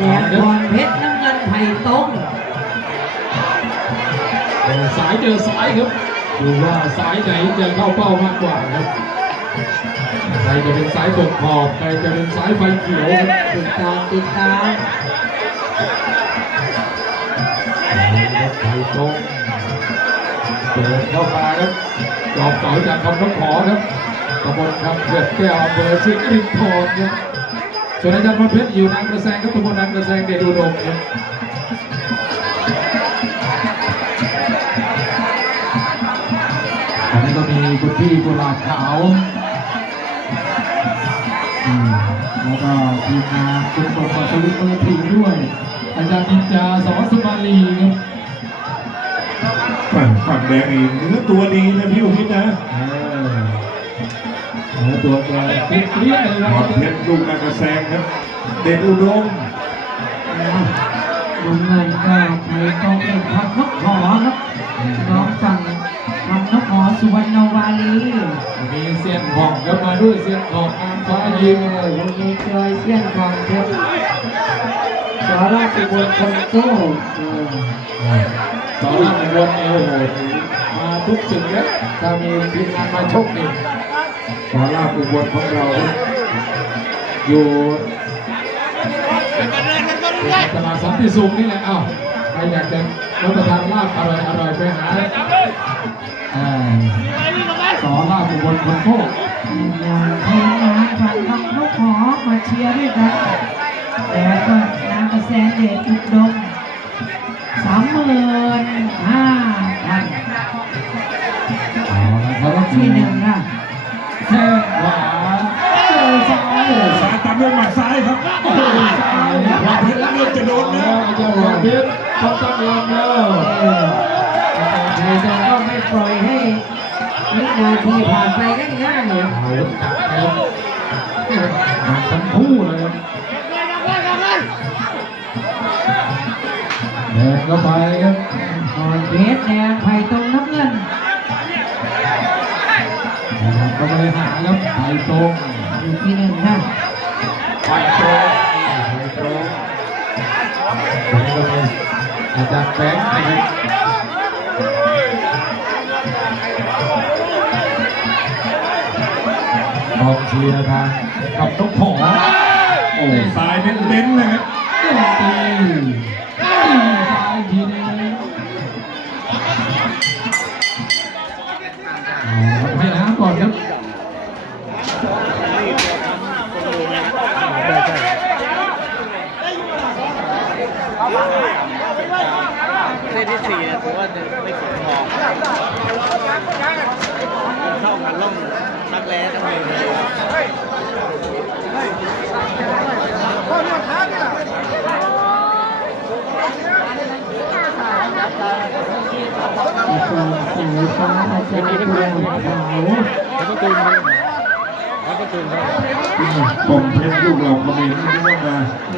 แดงพรเพชรน้ำเงินไผ่ต้มสายเจอสายครับดูว่าสายไหนจะเข้าเป้ามากกว่าครับใครจะเป็นสายตกขอบใครจะเป็นสายไฟเขียวครับติดตามไผ่ต้มเปิดเข้ามาครับจอบเก่าจากคำน้องขอครับตำบลคำเขื่อนแก้วอำเภอสิรินธรครับส่วนอาจารย์พรเพชรอยู่นางกระแซงครับตำบลนางกระแซงเดชอุดมครับอันนี้ก็มีคุณพี่กุหลาบขาวแล้วก็ทีมงานคุณปกป้องสวิตเมอร์ทีด้วยอาจารย์นินจาสอสุมาลีครับฝั่งแดงนี่เนื้อตัวดีนะพี่อุทิศนะเนื้อตัวแกเปรี้ยเลยคพรับรเพชรลูกนางกระแซงครับเดชอุดมน้ำเงินก็ไผ่ต้มเป็นพักนกขอครับน้องฝั่งพักนกขอสุวรรณวารีมีเสียนของครับมาด้วยเสียนของนางฟ้ายิงยังมีเจอเสี้ยนของเพชรสอราชบุตรคนโตตอนนั้นในวันเอวโหดมาทุกศึกครับถ้ามีทีมงานมาชกนี่สอราชอุบลของเราอยู่ตลาดสันติสุขนี่แหละใครอยากจะรับประทานลาบอร่อยไปหาสอราชอุบลคนโตเพลงงานฝั่งพักนกขอมาเชียร์ด้วยกันแล้วก็นางกระแสเดชอุดม35,000ที่หนึ่งนะแข้งขวาซ้ายตามด้วยหมัดซ้ายครับโอ้โหพรเพชรเลือดจะโดนนะอาจารย์พรเพชรเขาตั้งลำแล้วอาจารย์ก็ไม่ปล่อยให้วินาทีผ่านไปง่ายๆเลยทั้งคู่เลยครับเดินเข้าไปครับพรเพชรแดงไผ่ตรงน้ำเงินก็มาเลยหาครับไผ่ตรงอยู่ที่หนึ่งนะไผ่ตรงวันนี้ก็มีอาจารย์แบงค์นะครับกองเชียร์ทางกับต้องขอโอ้ซ้ายเน้นๆเลยครับตีซ้ายทีนึงให้น้ำก่อนครับเส้นที่4เนี่ยถือว่าไม่ถึงพอเข้ากันล่องนักแร้ทั้งเลยสีฟ้าอาจารย์กุหลาบขาวแล้วก็ตื่นแล้วก็ตื่นผมเพชรลูกเราคอมเมนต์ไม่ต้องมาเ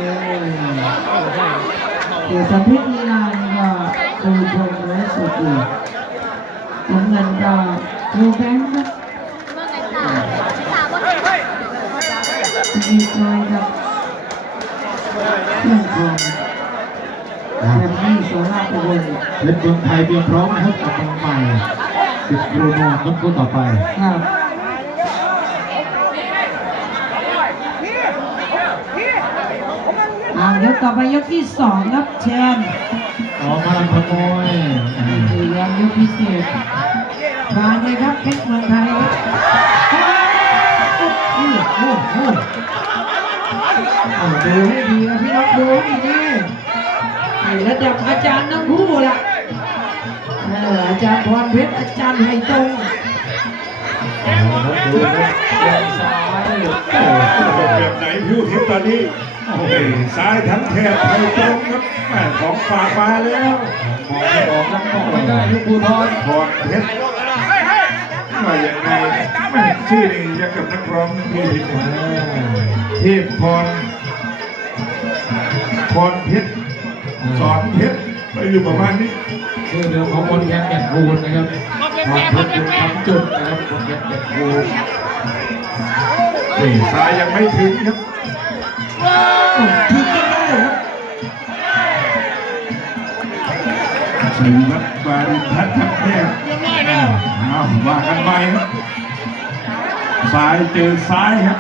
ดี๋ยวสัมผัสลีลาก็ดูชมและสุดอยู่น้ำเงินก็ดูแบงค์ครับมีใจกับเรื่องของแบบนี้โซล่าตะวันเพชรเมืองไทยเตรียมพร้อมนะครับกับน้องใหม่สิบโปรโมทต้นคู่ต่อไปครับยกต่อไปยกที่2ครับเชนพลังขโมยคือยังยกพิเศษผ่านเลยครับเพชรเมืองไทยดูให้ดีนะพี่น้องดูให้ดีระดับอาจารย์ทั้งคู่ล่ะอาจารย์พรเพชรอาจารย์ไผ่ตรงดูซ้ายแบบไหนพี่อุทิศตอนนี้ซ้ายทั้งแถบไทยตรงครับของฝากมาแล้วมองไม่ได้ลูกภูทรพรเพชรว่าอย่างไรชื่อนี้ยังกับนักร้องพี่อุทิศเทพพรเพชรสอนเพชรไปอยู่ประมาณนี้ชื่อเดิมของคนแก่นแก่นคูนนะครับพรเพชรเป็นคำจุดนะครับคนแก่นแก่นคูนซ้ายยังไม่ถึงครับถึงกันได้ครับ ชัยวัฒน์วารินทัศน์ครับแยกว่ากันไปครับซ้ายเจอซ้ายครับ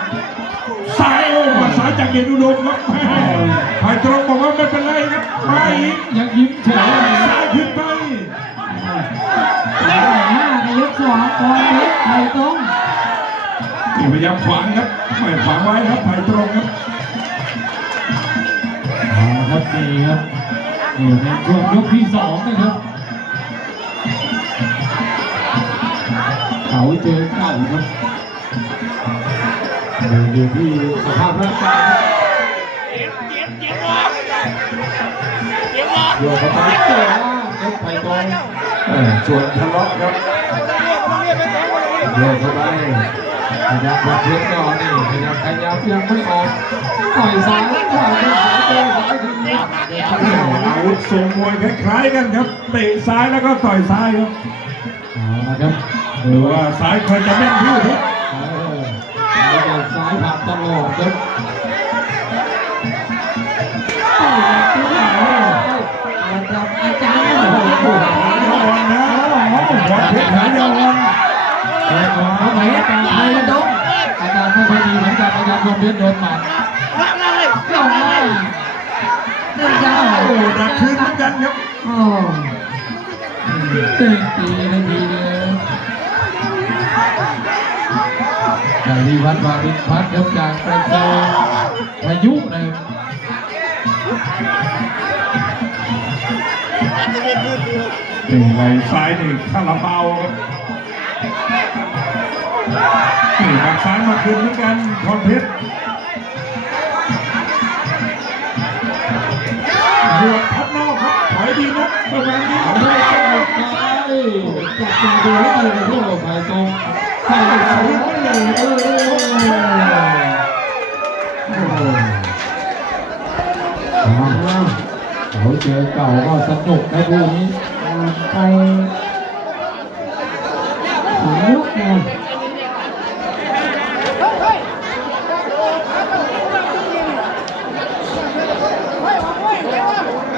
ซ้ายโอ้มาซ้ายจากเดชอุดมครับไผ่ตรงบอกว่าไม่เป็นไรครับไปอีก ยังยิ้มเฉย ซ้ายขึ้นไป 5ในยก2พรเพชรไทยตรง พยายามขวางครับไม่ขวางไว้ครับไผ่ตรงครับ ครับดีครับอยู่ในช่วงยกที่2นะครับเขาเจอเก่าครับอยู่ที่สภาพร่างกายโยกเข้าไปเจอครับไผ่ตรง ส่วนทะเลาะครับ โยกเข้าไปพยายามวัดเพชรก่อนนี่พยายามขยับยังไม่ออกต่อยซ้ายขวาเจอซ้ายเจอซ้ายทีนี้ อาวุธทรงมวยคล้ายๆกันครับเตะซ้ายแล้วก็ต่อยซ้ายครับ เอาละครับ หรือว่าซ้ายใครจะแม่นที่สุด แล้วก็ซ้ายผ่านตลอดครับ ระดับอาจารย์ โอ้โหยาววันนะวันเพชรหายาววัน เขาไปอาจารย์ไทยดงอาจารย์ไม่ค่อยดีเหมือนกันอาจารย์คมเพชรโดนหมัด ลงมาเดินยาว โอ้ดักคืนเหมือนกันครับ โอ้ เตะตีทันทีเลยจากวิวัฒน์วารินพัฒน์ครับจากประเทศพายุนะครับ นี่ไหล่ซ้ายนี่คาราบาวครับนี่บักซ้ายมาคืนเหมือนกันพรเพชรบวกพัดนอกครับถอยดีนะประมาณนี้ เอาได้ก็หมดไปจับตัวดูให้ดีเลยพวกเราไผ่ตรงไผ่ตรงเขาเจอเก่าก็สนุกนะพวกนี้ ไปลุกนะ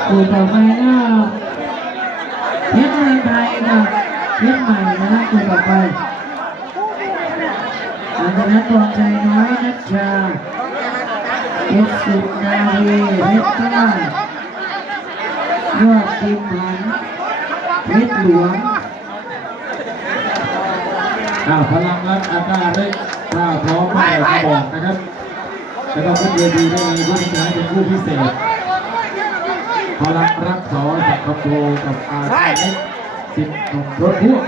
คู่ต่อไปนะเพชรเมืองไทยกับเพชรใหม่นะคู่ต่อไปอันนั้นตองใจน้อยนัชชาเพชรสุนารีเพชรใต้ยอดทีมหันเพชรหลวง พลังรักอาการได้ถ้าพร้อมก็บอกนะครับแล้วก็ขึ้นเวทีได้เลยผู้ที่ชนะเป็นผู้พิเศษพลังรักสอจากคำโทกับอาชาเล็กสิบหนุ่มรถพ่วง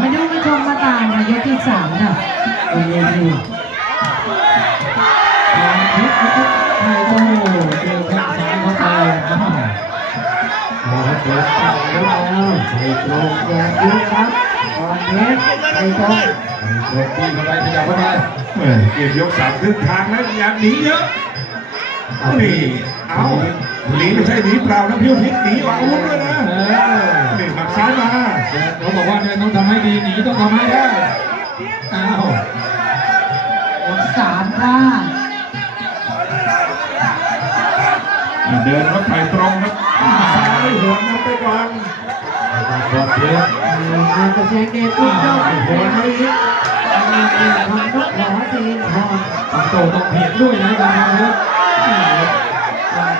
มาดูมาชมมาตามนะยกที่3ค่ะบนเวทีเพชรไทยโต เจอแข้งซ้ายเข้าไปมาครับเปิดเก่าแล้วใส่ตรง แยกยุบครับพรเพชรไทยโต เปิดตีเข้าไปขยับเข้าไป เกมยกสามครึ่งทางแล้วอยากหนีเยอะนี่เอาหนีไม่ใช่หนีเปล่านะพี่พิษหนีวางอาวุธด้วยนะนี่หมัดซ้ายมา เขาบอกว่าเนี่ยต้องทำให้ดีหนีต้องทำให้ได้อ้าว 3ค่ะ เดินรถไฟตรงครับซ้ายหัวนำไปก่อน บอลเทียบ งานกระเซ็นเดชอุ้มเจ้าหัวนี้ทำนกหอศิรินทร์ ต้องโตต้องเพียรด้วยนะการนี้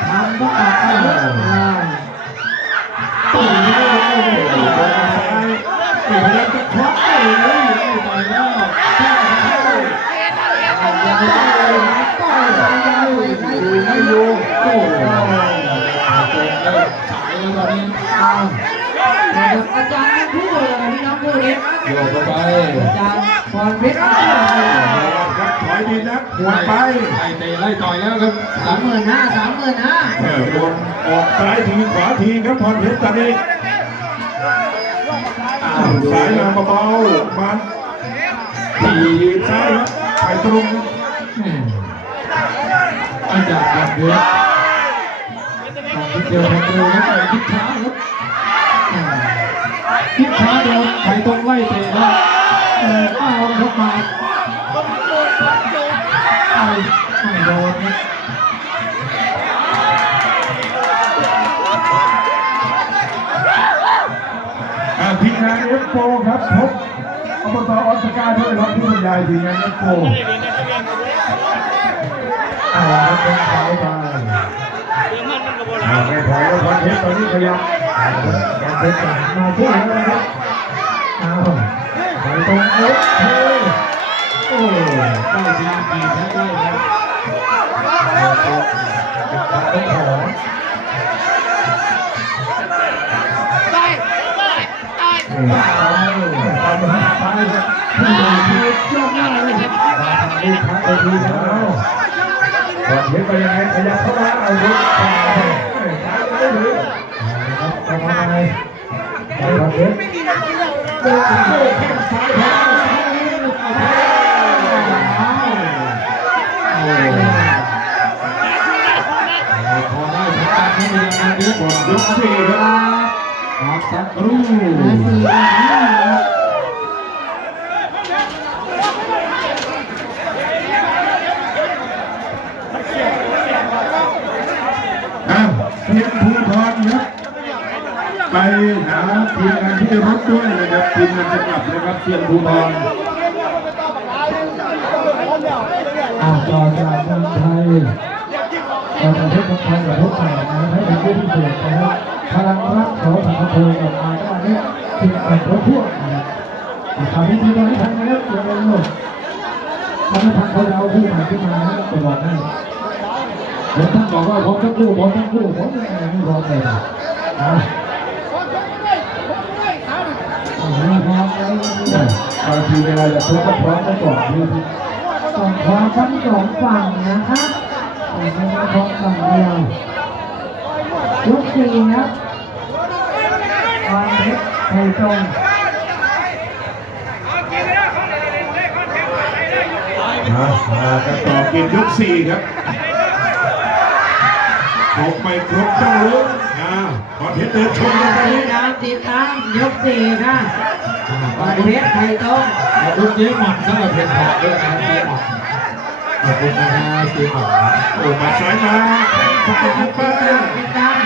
ทำต้องออกไปเลย ตีโดนซ้ายพยายามจะคว้า ต่อยแล้ว ดูให้อยู่โอ้ ฉายแล้วตอนนี้ อาจารย์ทั้งคู่เลยพี่น้องคู่นี้ โยกเข้าไป อาจารย์พรเพชร ครับถอยดีนะหัวไป ไล่เตะไล่ต่อยแล้วครับ 35,000 วนออกซ้ายทีขวาทีครับพรเพชรตอนนี้ซ้ายมาเบาๆมันตีซ้ายครับไปตรง อาจารย์บอลเทียบ ของพิ เดี๋ยวแทงเร็วแล้วแต่คิดช้าครับคิดช้าโดนไข่ตรงไล่เตะแล้วอ้าวเข้ามาไม่โดนนะ ทีมงานเอฟโฟครับพบอบตออสการ์ด้วยครับผู้บรรยายทีมงานเอฟโฟเป็นขาวไปไม่ถอยแล้วพันเพชรตอนนี้ขยับพันเพชรมาช่วยแล้วนะครับเอาไปตรงเอฟเทโอ้ได้ทีมดีทั้งด้วยครับต้องขอเห็นไปยังไงขยับเข้ามาเอาลูกไปซ้ายไม่ถึงเข้ามาไงไปทางเด็กโอ้โหแข้งซ้ายแข้งซ้ายพอได้ทั้งการให้มีงานเยอะกว่ายกสี่ครับพักสักครู่เพียงภูทรครับไปหาทีมงานที่รถด้วยนะครับทีมงานจะกลับนะครับเพียงภูทร ต่อจากเมืองไทยต่อจากเทพไทยกับทุกแห่งนะให้เป็นผู้พิเศษนะครับพลังรักเขาสังคมออกมาได้เนี่ยถึงเป็นรถพ่วงนะครับทำให้ทีมนี้ทำนะครับเดี๋ยวเราหมดทำให้ทางเขาเอาผู้ใหม่ขึ้นมาให้ตลอดให้เดี๋ยวท่านบอกว่าผมทั้งคู่ผมยังไงไม่รอเลยนะไม่พร้อมแล้วบางทีเวลาจะทุบก็พร้อมกันก่อนดูทีส่งความทั้งสองฝั่งนะครับไม่ใช่พร้อมฝั่งเดียวยกสี่ครับความเพชรไทยตรงมากันต่อกินยกสี่ครับครบไม่ครบต้องรู้พอเพชรเดินชนกันไป ติดตามยกสี่ค่ะความเพชรไทยตรง ลูกเจ๊หมัดสำหรับเพชรขอบด้วยนะเจ๊หมัดขอบคุณนะเจ๊หมัดโอ้มาซ้ายมาซ้ายมาป้า ติดตาม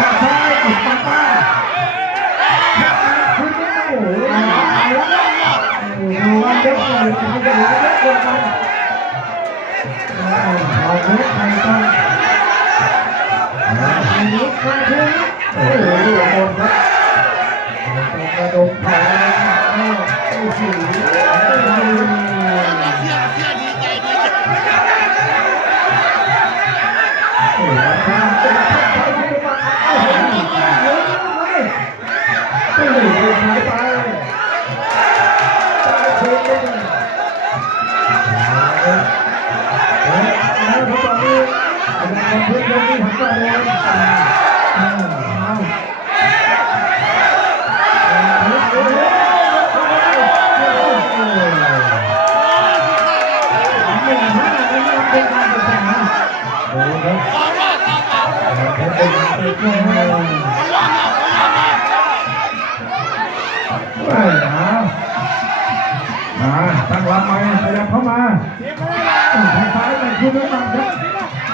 มาซ้ายติดป้าป้า โอ้โหดูว่ายกเลยจะไม่ได้ยกคนกันเอาเพชรไทยตรงอันนี้มาถึงโอ้โหโดนครับกระดงแผลโอ้โหตั้งรับไหมขยับเข้ามาทางซ้ายเป็นคุณน้ำมันครับ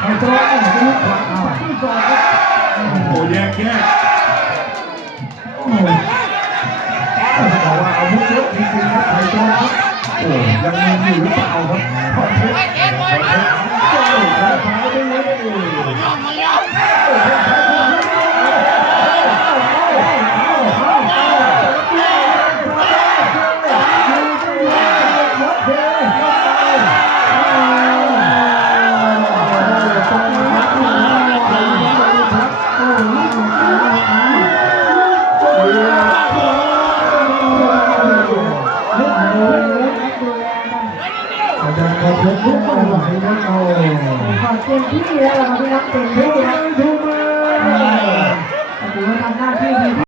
ทางตรงเป็นลูกขวาที่สองครับโอ้แยกโอ้บอกว่าอาวุธเยอะจริงๆครับไทยตรงครับโอ้ยังมีอยู่หรือเปล่าครับขอบคุณโอ้ทางซ้ายไปขอบคุณที่แล้วเราไม่รับเต็มที่นะดูมาถือว่าทำหน้าที่ดี